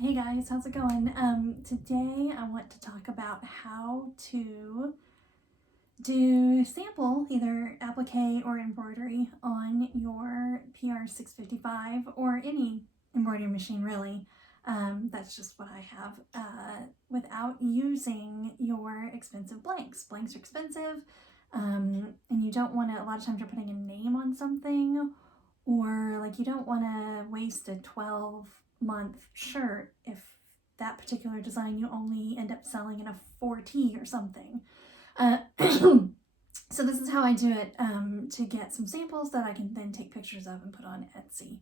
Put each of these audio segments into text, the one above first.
Hey guys, how's it going? Today I want to talk about how to do sample either applique or embroidery on your PR655 or any embroidery machine really. That's just what I have without using your expensive blanks. Blanks are expensive and you don't want to, a lot of times you're putting a name on something, or like you don't want to waste a 12-month shirt if that particular design you only end up selling in a 4T or something. So this is how I do it to get some samples that I can then take pictures of and put on Etsy.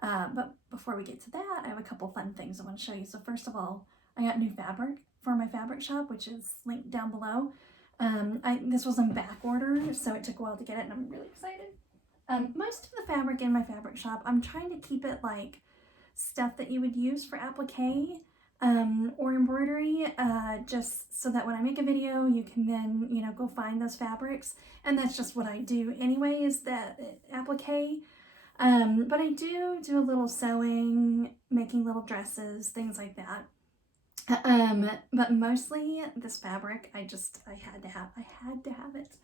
But before we get to that, I have a couple fun things I want to show you. So first of all, I got new fabric for my fabric shop, which is linked down below. This was in back order, so it took a while to get it, and I'm really excited. Most of the fabric in my fabric shop, I'm trying to keep it like stuff that you would use for applique or embroidery, just so that when I make a video, you can then, go find those fabrics. And that's just what I do anyway, is that applique. But I do a little sewing, making little dresses, things like that. But mostly this fabric, I had to have it.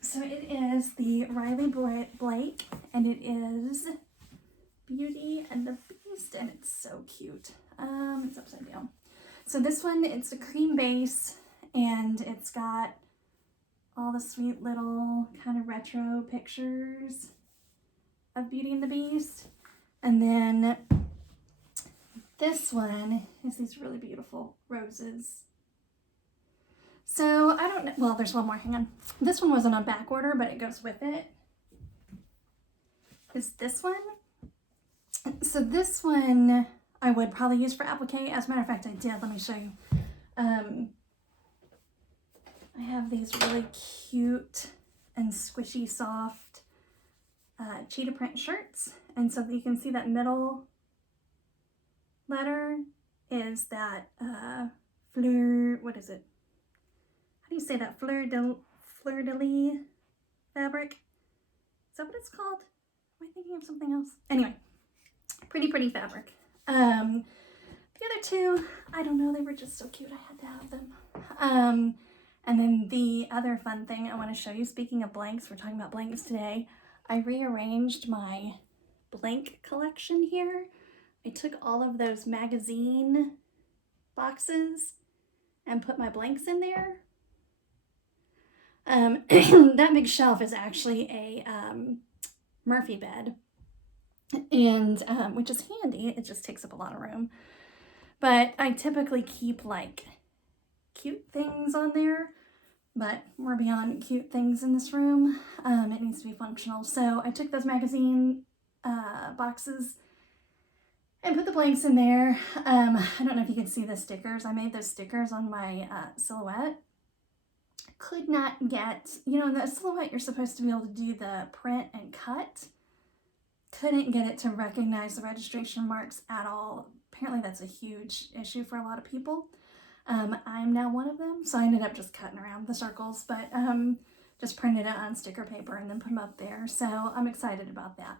So it is the Riley Blake, and it is Beauty and the Beast, and it's so cute. It's upside down. So this one, it's a cream base, and it's got all the sweet little kind of retro pictures of Beauty and the Beast. And then this one is these really beautiful roses. So I don't know, well, there's one more, hang on. This one wasn't on back order, but it goes with it. Is this one. So this one I would probably use for applique. As a matter of fact, I did. Let me show you. I have these really cute and squishy, soft cheetah print shirts. And so you can see that middle letter is that fleur, what is it? How do you say that? Fleur de lis fabric? Is that what it's called? Am I thinking of something else? Anyway, pretty fabric. The other two, I don't know, they were just so cute, I had to have them. And then the other fun thing I want to show you, speaking of blanks, we're talking about blanks today, I rearranged my blank collection here. I took all of those magazine boxes and put my blanks in there. That big shelf is actually a Murphy bed, and which is handy. It just takes up a lot of room. But I typically keep like cute things on there, but we're beyond cute things in this room. It needs to be functional. So I took those magazine boxes and put the blanks in there. I don't know if you can see the stickers. I made those stickers on my silhouette. Could not get, in the silhouette you're supposed to be able to do the print and cut. Couldn't get it to recognize the registration marks at all. Apparently that's a huge issue for a lot of people. I'm now one of them, so I ended up just cutting around the circles, but just printed it on sticker paper and then put them up there. So I'm excited about that.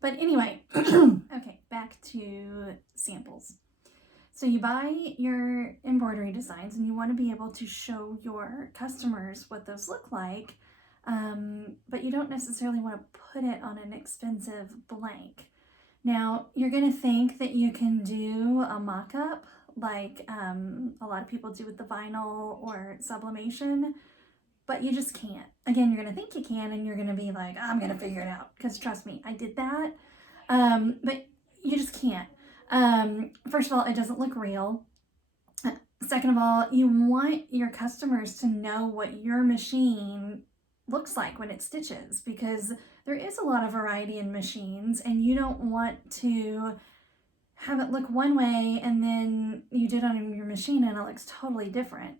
But anyway, okay, back to samples. So you buy your embroidery designs and you want to be able to show your customers what those look like, but you don't necessarily want to put it on an expensive blank. Now, you're going to think that you can do a mock-up like a lot of people do with the vinyl or sublimation, but you just can't. Again, you're going to think you can, and you're going to be like, I'm going to figure it out, because trust me, I did that, but you just can't. First of all, it doesn't look real. Second of all, you want your customers to know what your machine looks like when it stitches, because there is a lot of variety in machines, and you don't want to have it look one way and then you do it on your machine and it looks totally different.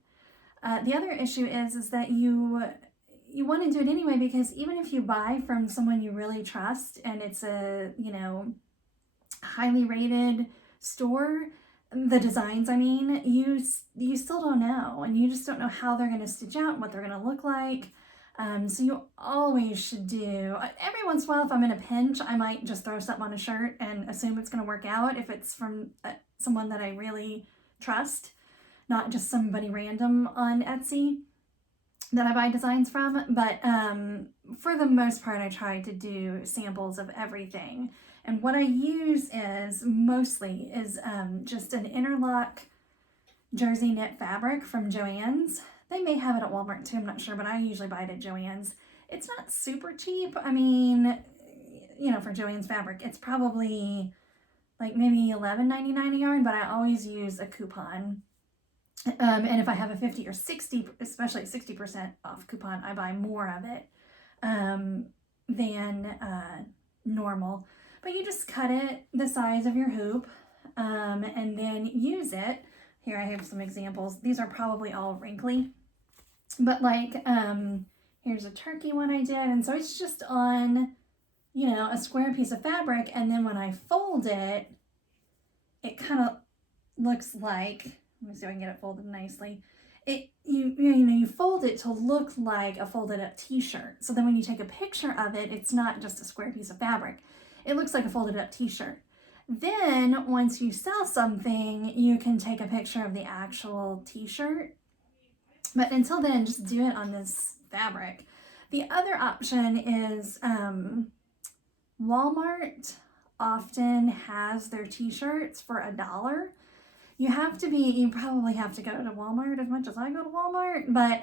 The other issue is that you want to do it anyway, because even if you buy from someone you really trust and it's a, highly rated store, the designs, you still don't know, and you just don't know how they're going to stitch out and what they're going to look like. So you always should do, every once in a while, if I'm in a pinch, I might just throw something on a shirt and assume it's going to work out if it's from someone that I really trust, not just somebody random on Etsy that I buy designs from. But for the most part, I try to do samples of everything. And what I use mostly is just an interlock jersey knit fabric from Joann's. They may have it at Walmart too, I'm not sure, but I usually buy it at Joann's. It's not super cheap. I mean, you know, for Joann's fabric, it's probably like maybe $11.99 a yarn, but I always use a coupon. And if I have a 50 or 60, especially 60% off coupon, I buy more of it than normal. But you just cut it the size of your hoop and then use it. Here I have some examples. These are probably all wrinkly, but like here's a turkey one I did, and so it's just on, you know, a square piece of fabric, and then when I fold it, it kind of looks like, let me see if I can get it folded nicely. You fold it to look like a folded up t-shirt. So then when you take a picture of it, it's not just a square piece of fabric. It looks like a folded up t-shirt. Then once you sell something, you can take a picture of the actual t-shirt. But until then, just do it on this fabric. The other option is Walmart often has their t-shirts for $1. You probably have to go to Walmart as much as I go to Walmart, but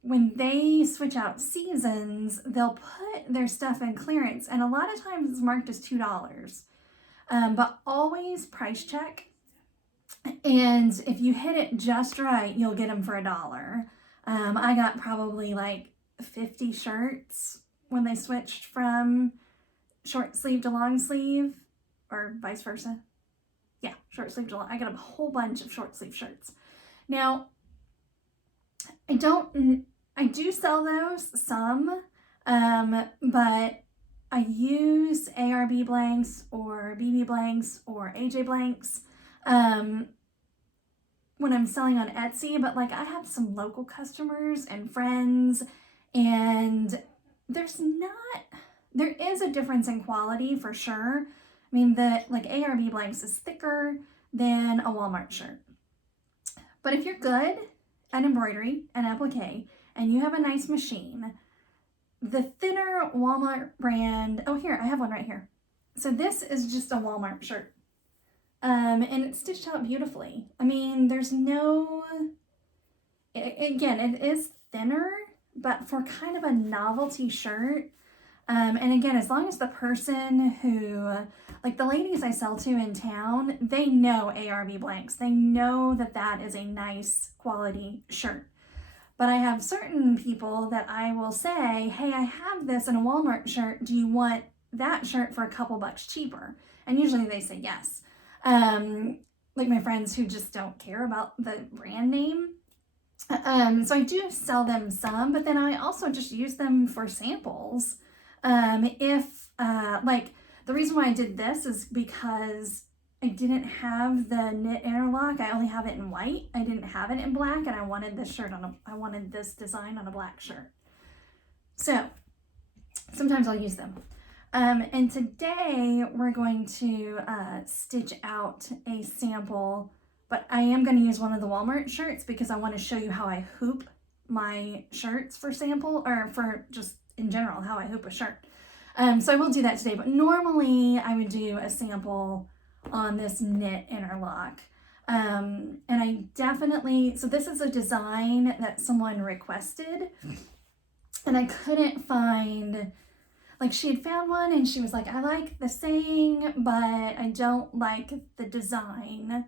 when they switch out seasons, they'll put their stuff in clearance, and a lot of times it's marked as $2. But always price check, and if you hit it just right, you'll get them for $1. I got probably like 50 shirts when they switched from short sleeve to long sleeve, or vice versa. Yeah, short sleeve to long. I got a whole bunch of short sleeve shirts. Now, I do sell those some, but I use ARB blanks or BB blanks or AJ blanks when I'm selling on Etsy, but like I have some local customers and friends, and there is a difference in quality for sure. I mean, like ARB blanks is thicker than a Walmart shirt. But if you're good at embroidery and applique and you have a nice machine, the thinner Walmart brand, oh here, I have one right here. So this is just a Walmart shirt. And it's stitched out beautifully. I mean, there's no, again, it is thinner, but for kind of a novelty shirt. And again, as long as the person who, like the ladies I sell to in town, they know ARB blanks. They know that that is a nice quality shirt. But I have certain people that I will say, hey, I have this in a Walmart shirt. Do you want that shirt for a couple bucks cheaper? And usually they say yes. Like my friends who just don't care about the brand name. So I do sell them some, but then I also just use them for samples. Like the reason why I did this is because I didn't have the knit interlock. I only have it in white. I didn't have it in black, and I wanted this design on a black shirt. So sometimes I'll use them. And today we're going to stitch out a sample, but I am going to use one of the Walmart shirts because I want to show you how I hoop my shirts for sample, or for just in general, how I hoop a shirt. So I will do that today, but normally I would do a sample on this knit interlock. And I definitely, so this is a design that someone requested, and I couldn't find, like she had found one and she was like, I like the saying, but I don't like the design.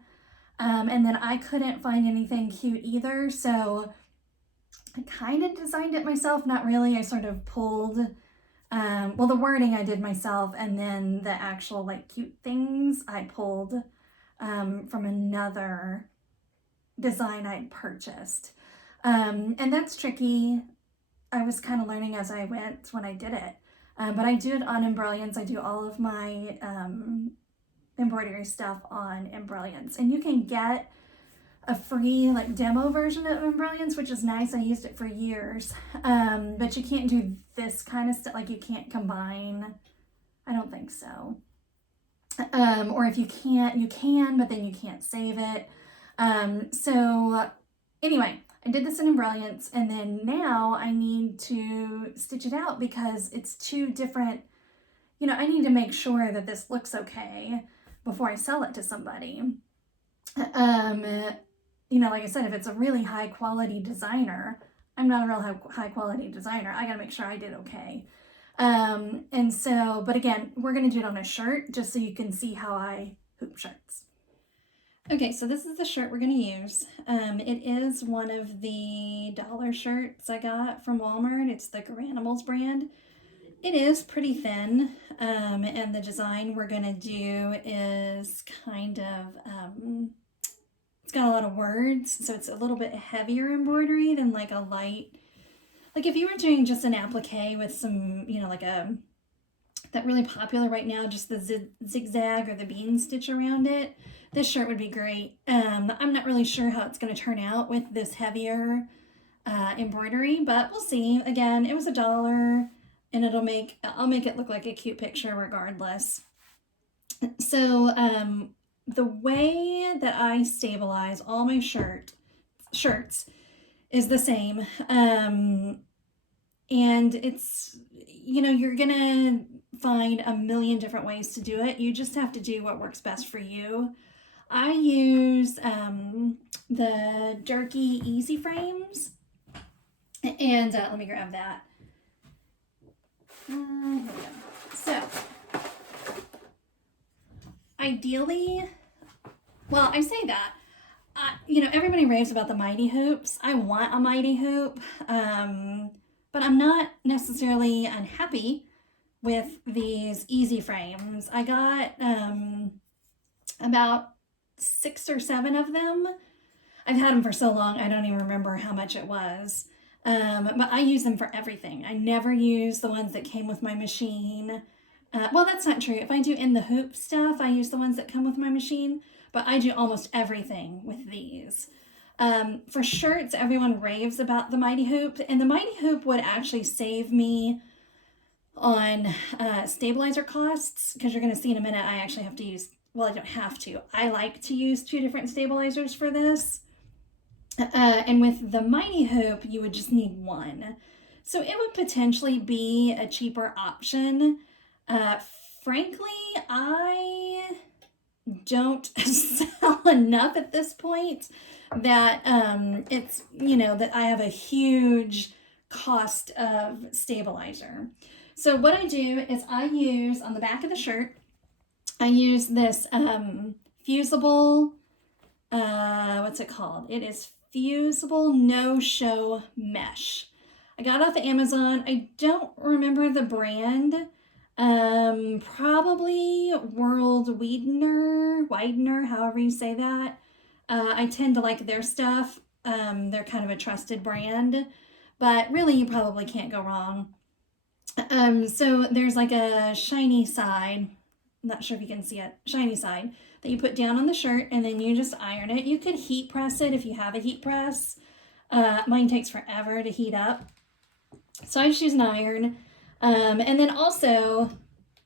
And then I couldn't find anything cute either, so I kind of designed it myself, not really. I sort of pulled, well, the wording I did myself, and then the actual like cute things I pulled from another design I'd purchased. And that's tricky. I was kind of learning as I went when I did it. But I do it on Embroidery. I do all of my embroidery stuff on Embroidery. And you can get a free like demo version of Embrilliance, which is nice. I used it for years. But you can't do this kind of stuff. Like you can't combine. I don't think so. Or if you can't, you can, but then you can't save it. So anyway, I did this in Embrilliance, and then now I need to stitch it out because it's two different, you know, I need to make sure that this looks okay before I sell it to somebody. You know, like I said, if it's a really high quality designer, I'm not a real high quality designer. I gotta make sure I did okay. And so, but again, we're gonna do it on a shirt just so you can see how I hoop shirts. Okay, so this is the shirt we're gonna use. It is one of the dollar shirts I got from Walmart. It's the Garanimals brand. It is pretty thin, and the design we're gonna do is kind of, it's got a lot of words, so it's a little bit heavier embroidery than like a light, like if you were doing just an applique with some, you know, like that really popular right now, just the zigzag or the bean stitch around it, this shirt would be great. I'm not really sure how it's going to turn out with this heavier embroidery, but we'll see. Again, it was $1, and I'll make it look like a cute picture regardless. So the way that I stabilize all my shirts is the same. And it's, you know, you're gonna find a million different ways to do it. You just have to do what works best for you. I use the Jerky Easy Frames, and let me grab that. Here we go. So, ideally, well, I say that, you know, everybody raves about the Mighty Hoops. I want a Mighty Hoop, but I'm not necessarily unhappy with these Easy Frames. I got about 6 or 7 of them. I've had them for so long, I don't even remember how much it was. But I use them for everything. I never use the ones that came with my machine. Well, that's not true. If I do in the hoop stuff, I use the ones that come with my machine, but I do almost everything with these. For shirts, everyone raves about the Mighty Hoop, and the Mighty Hoop would actually save me on stabilizer costs, because you're going to see in a minute I actually have to use, well, I don't have to. I like to use 2 different stabilizers for this. And with the Mighty Hoop, you would just need 1. So it would potentially be a cheaper option. Frankly, I don't sell enough at this point that it's, you know, that I have a huge cost of stabilizer. So what I do is I use, on the back of the shirt, I use this fusible, what's it called? It is fusible no-show mesh. I got it off of Amazon. I don't remember the brand. Probably World Widener, however you say that. I tend to like their stuff. They're kind of a trusted brand, but really you probably can't go wrong. So there's like a shiny side, I'm not sure if you can see it, shiny side that you put down on the shirt, and then you just iron it. You could heat press it if you have a heat press. Mine takes forever to heat up, so I just use an iron. And then also,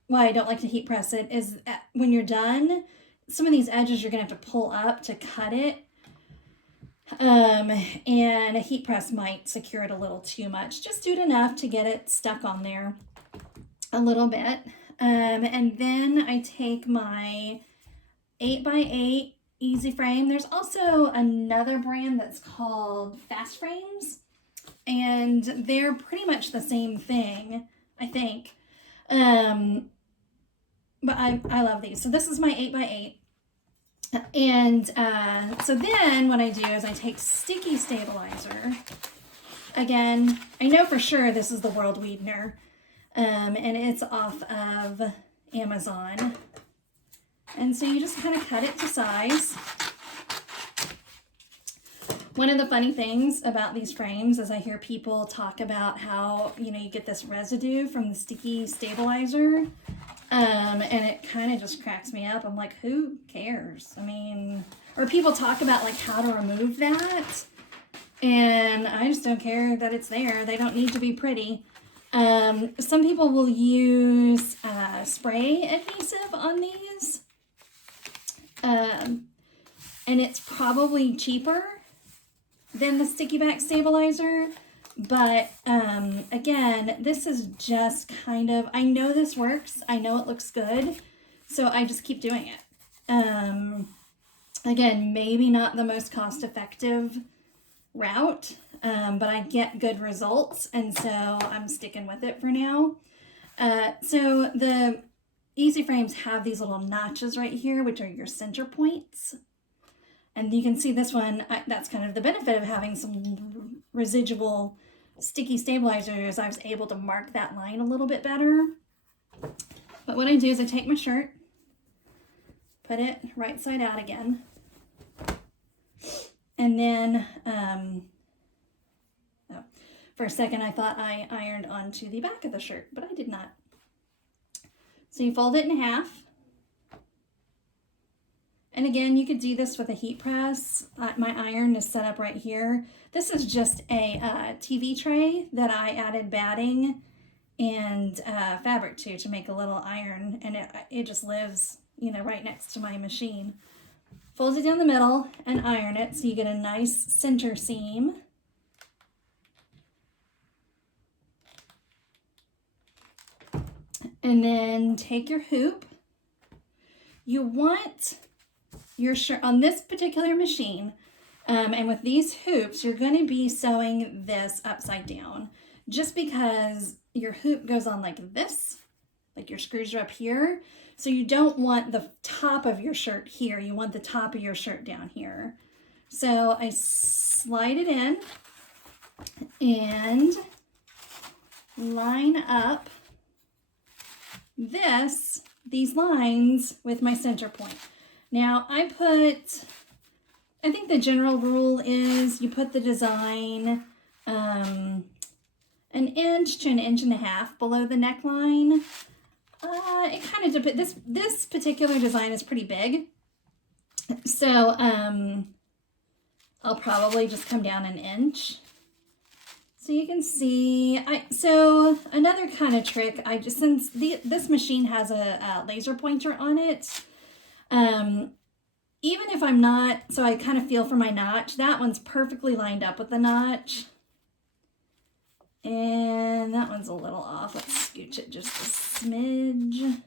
why I don't like to heat press it is when you're done, some of these edges you're gonna have to pull up to cut it. And a heat press might secure it a little too much. Just do it enough to get it stuck on there a little bit. And then I take my 8x8 Easy Frame. There's also another brand that's called Fast Frames, and they're pretty much the same thing, I think. But I love these. So this is my 8x8. And so then what I do is I take sticky stabilizer. Again, I know for sure this is the World Widener, and it's off of Amazon. And so you just kind of cut it to size. One of the funny things about these frames is I hear people talk about how, you know, you get this residue from the sticky stabilizer. And it kind of just cracks me up. I'm like, who cares? I mean, or people talk about like how to remove that, and I just don't care that it's there. They don't need to be pretty. Some people will use spray adhesive on these, and it's probably cheaper than the sticky back stabilizer. But again, this is just kind of, I know this works. I know it looks good. So I just keep doing it. Again, maybe not the most cost-effective route, but I get good results. And so I'm sticking with it for now. So the Easy Frames have these little notches right here, which are your center points. And you can see this one, that's kind of the benefit of having some residual sticky stabilizers. I was able to mark that line a little bit better. But what I do is I take my shirt, put it right side out again, and then for a second I thought I ironed onto the back of the shirt, but I did not. So you fold it in half. And again, you could do this with a heat press. My iron is set up right here. This is just a TV tray that I added batting and fabric to make a little iron, and it just lives, you know, right next to my machine. Fold it down the middle and iron it so you get a nice center seam. And then take your hoop. You want your shirt on this particular machine, and with these hoops, you're going to be sewing this upside down, just because your hoop goes on like this, like your screws are up here. So you don't want the top of your shirt here. You want the top of your shirt down here. So I slide it in and line up these lines with my center point. Now I think the general rule is you put the design an inch to an inch and a half below the neckline. It kind of depends. This particular design is pretty big, so I'll probably just come down an inch. So you can see, so another kind of trick, since this machine has a laser pointer on it, even if I'm not, so I kind of feel for my notch, that one's perfectly lined up with the notch. And that one's a little off. Let's scooch it just a smidge.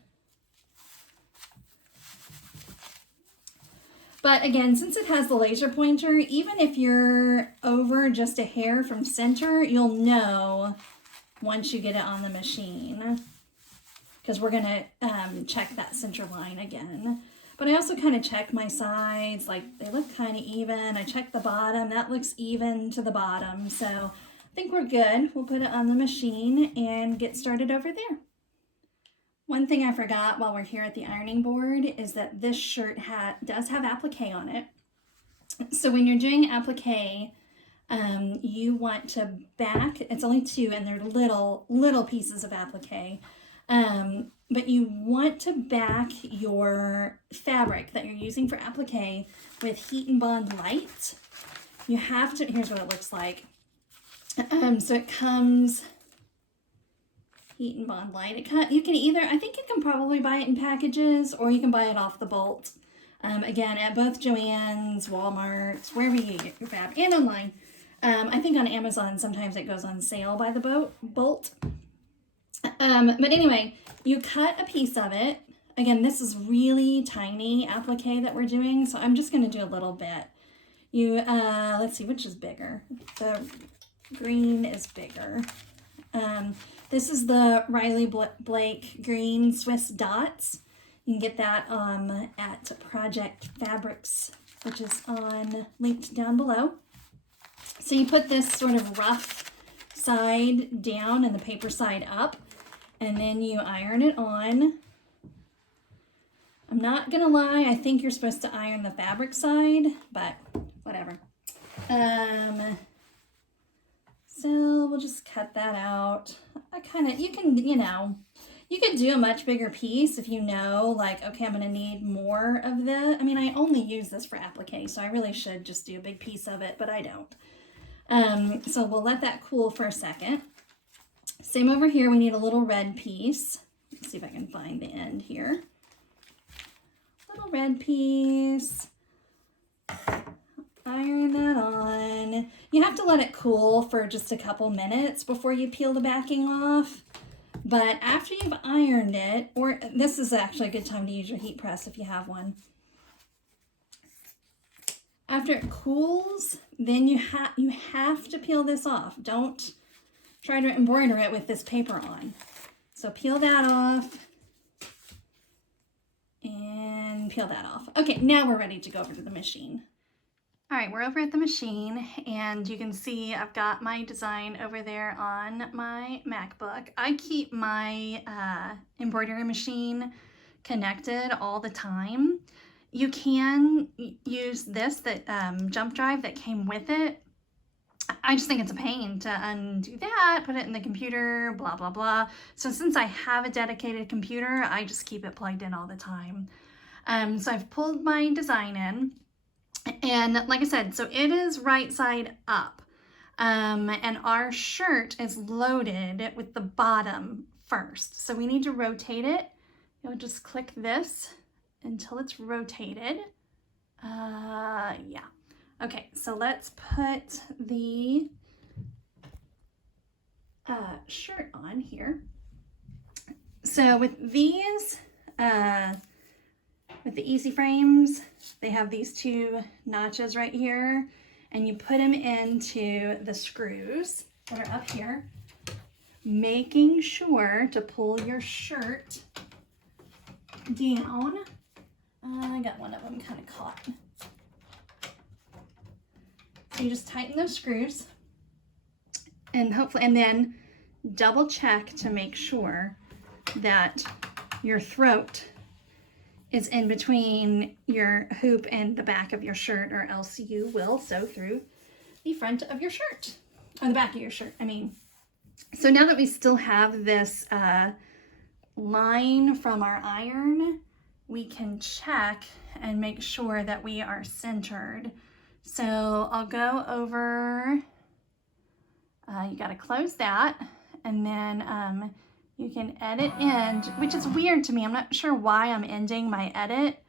But again, since it has the laser pointer, even if you're over just a hair from center, you'll know once you get it on the machine, because we're going to check that center line again. But I also kind of check my sides, like they look kind of even. I check the bottom, that looks even to the bottom. So I think we're good. We'll put it on the machine and get started over there. One thing I forgot while we're here at the ironing board is that this shirt does have applique on it. So when you're doing applique, you want to back, it's only 2 and they're little pieces of applique. But you want to back your fabric that you're using for applique with Heat and Bond Light. You have to, here's what it looks like. So it comes Heat and Bond Light. You can either, I think you can probably buy it in packages, or you can buy it off the bolt. Again, at both Joann's, Walmart's, wherever you get your fabric, and online. I think on Amazon sometimes it goes on sale by the bolt. But anyway, you cut a piece of it. Again, this is really tiny applique that we're doing, so I'm just going to do a little bit. Let's see, which is bigger? The green is bigger. This is the Riley Blake green Swiss dots. You can get that at Project Fabrics, which is linked down below. So you put this sort of rough side down and the paper side up, and then you iron it on. I'm not gonna lie, I think you're supposed to iron the fabric side, but whatever. So we'll just cut that out. You You could do a much bigger piece if you know, like, okay, I'm going to need more of the, I mean, I only use this for applique, so I really should just do a big piece of it, but I don't. So we'll let that cool for a second. Same over here, we need a little red piece. Let's see if I can find the end here. Little red piece. Iron that on. You have to let it cool for just a couple minutes before you peel the backing off. But after you've ironed it, or this is actually a good time to use your heat press if you have one. After it cools, then you have to peel this off. Don't try to embroider it with this paper on. So peel that off and peel that off. Okay, now we're ready to go over to the machine. All right, we're over at the machine, and you can see I've got my design over there on my MacBook. I keep my embroidery machine connected all the time. You can use this jump drive that came with it. I just think it's a pain to undo that, put it in the computer, blah, blah, blah. So since I have a dedicated computer, I just keep it plugged in all the time. So I've pulled my design in. And like I said, so it is right side up, and our shirt is loaded with the bottom first. So we need to rotate it. You'll just click this until it's rotated. Yeah. Okay, so let's put the shirt on here. So with these, with the easy frames, they have these two notches right here, and you put them into the screws that are up here, making sure to pull your shirt down. I got one of them kind of caught. So you just tighten those screws, and hopefully, and then double check to make sure that your throat is in between your hoop and the back of your shirt, or else you will sew through the front of your shirt, or the back of your shirt, I mean. So now that we still have this line from our iron, we can check and make sure that we are centered. So I'll go over, you gotta close that, and then you can edit end, which is weird to me. I'm not sure why I'm ending my edit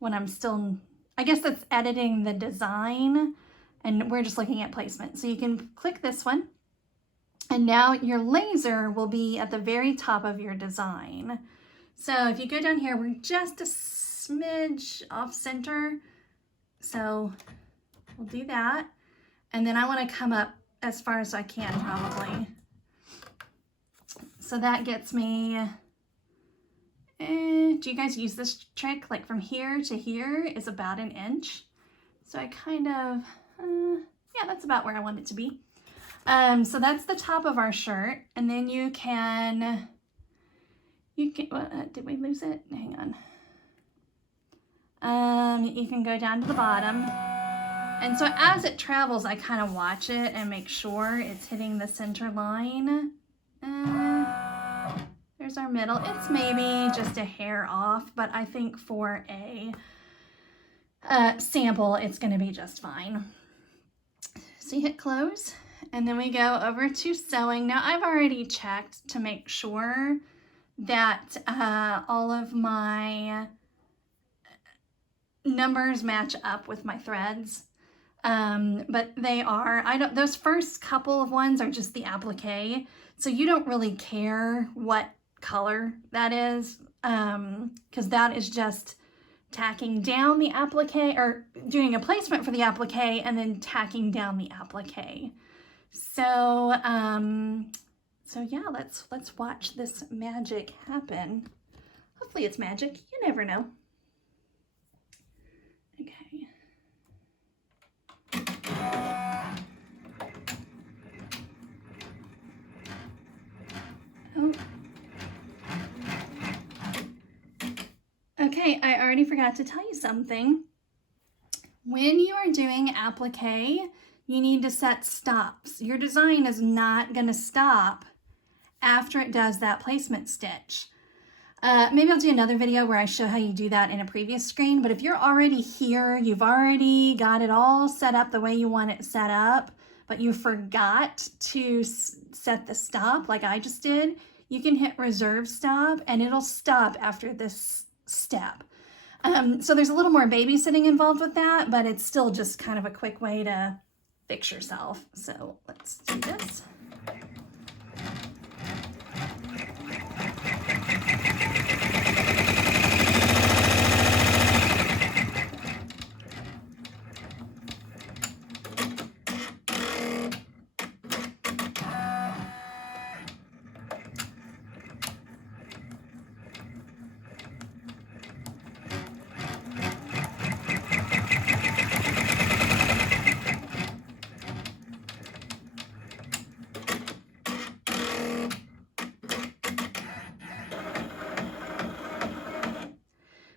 when I'm still, I guess that's editing the design, and we're just looking at placement. So you can click this one, and now your laser will be at the very top of your design. So if you go down here, we're just a smidge off center. So we'll do that. And then I want to come up as far as I can, probably. So that gets me, do you guys use this trick? Like from here to here is about an inch. So I kind of, yeah, that's about where I want it to be. So that's the top of our shirt. And then you can, did we lose it? Hang on. You can go down to the bottom. And so as it travels, I kind of watch it and make sure it's hitting the center line. There's our middle. It's maybe just a hair off, but I think for a sample, it's going to be just fine. So you hit close, and then we go over to sewing. Now I've already checked to make sure that all of my numbers match up with my threads. But they are, those first couple of ones are just the applique. So you don't really care what color that is, because that is just tacking down the applique, or doing a placement for the applique and then tacking down the applique. So, so yeah, let's watch this magic happen. Hopefully it's magic. You never know. Okay. Oh. Okay, I already forgot to tell you something. When you are doing applique, you need to set stops. Your design is not going to stop after it does that placement stitch. Maybe I'll do another video where I show how you do that in a previous screen, but if you're already here, you've already got it all set up the way you want it set up, but you forgot to set the stop like I just did, you can hit reserve stop and it'll stop after this step. So there's a little more babysitting involved with that, but it's still just kind of a quick way to fix yourself. So let's do this.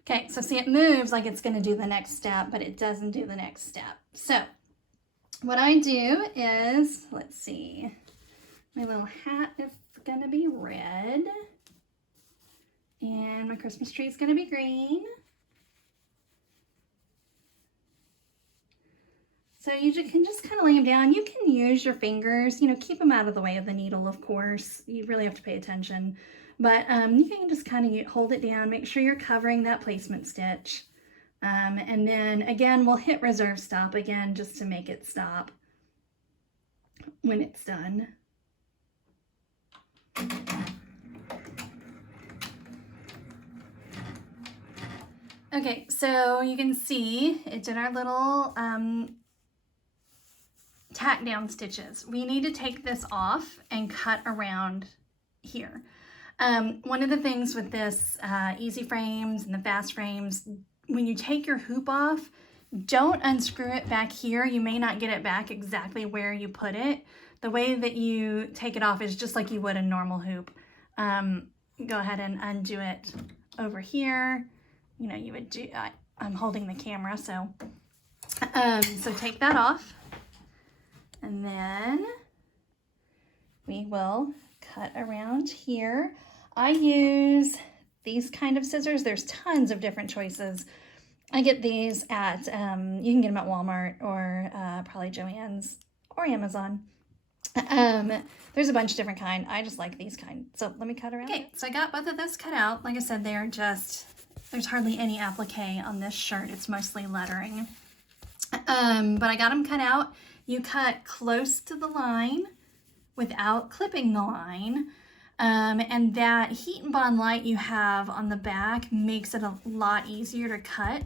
Okay, so see, it moves like it's going to do the next step, but it doesn't do the next step. So what I do is, let's see, my little hat is going to be red, and my Christmas tree is going to be green. So you can just kind of lay them down. You can use your fingers, you know, keep them out of the way of the needle, of course. You really have to pay attention. But you can just kind of hold it down, make sure you're covering that placement stitch. And then again, we'll hit reserve stop again just to make it stop when it's done. Okay, so you can see it did our little tack down stitches. We need to take this off and cut around here. One of the things with this easy frames and the fast frames, when you take your hoop off, don't unscrew it back here. You may not get it back exactly where you put it. The way that you take it off is just like you would a normal hoop. Go ahead and undo it over here. You know, you would do, I'm holding the camera, so take that off. And then we will cut around here. I use these kind of scissors. There's tons of different choices. I get these at, you can get them at Walmart or probably Joann's or Amazon. There's a bunch of different kind. I just like these kind. So let me cut around. Okay, so I got both of those cut out. Like I said, they're just, there's hardly any applique on this shirt. It's mostly lettering. But I got them cut out. You cut close to the line without clipping the line. And that heat and bond light you have on the back makes it a lot easier to cut.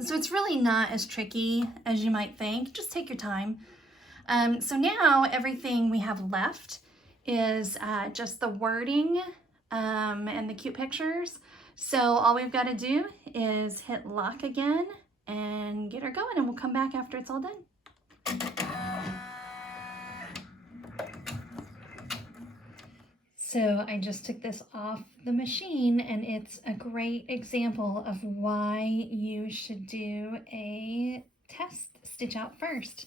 So it's really not as tricky as you might think. Just take your time. So now everything we have left is just the wording and the cute pictures. So all we've got to do is hit lock again and get her going, and we'll come back after it's all done. So I just took this off the machine, and it's a great example of why you should do a test stitch out first.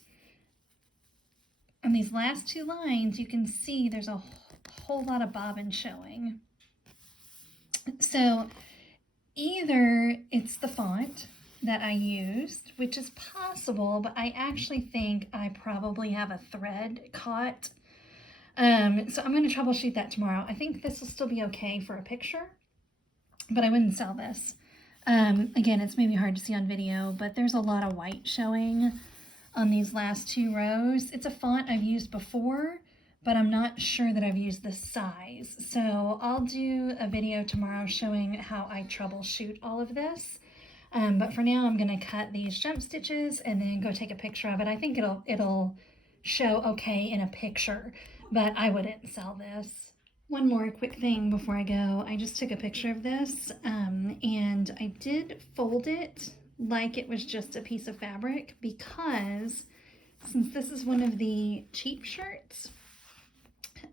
On these last two lines, you can see there's a whole lot of bobbin showing. So either it's the font that I used, which is possible, but I actually think I probably have a thread caught. So I'm going to troubleshoot that tomorrow. I think this will still be okay for a picture, but I wouldn't sell this. Again, it's maybe hard to see on video, but there's a lot of white showing on these last two rows. It's a font I've used before, but I'm not sure that I've used this size. So I'll do a video tomorrow showing how I troubleshoot all of this. But for now, I'm going to cut these jump stitches and then go take a picture of it. I think it'll show okay in a picture, but I wouldn't sell this. One more quick thing before I go. I just took a picture of this and I did fold it like it was just a piece of fabric, because since this is one of the cheap shirts,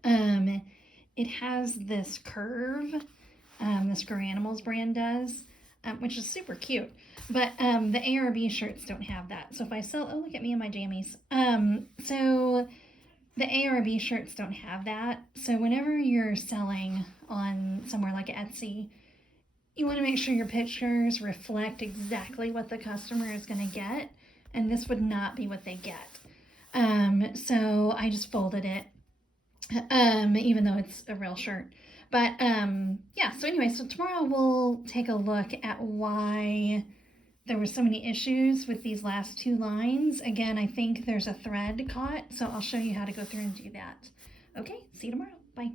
it has this curve, this Girl Animals brand does, which is super cute, but the ARB shirts don't have that. So if I sell, oh, look at me in my jammies. So The A or B shirts don't have that. So whenever you're selling on somewhere like Etsy, you want to make sure your pictures reflect exactly what the customer is going to get, and this would not be what they get. So I just folded it, even though it's a real shirt. But yeah, so anyway, so tomorrow we'll take a look at why there were so many issues with these last 2 lines. Again, I think there's a thread caught, so I'll show you how to go through and do that. Okay, see you tomorrow. Bye.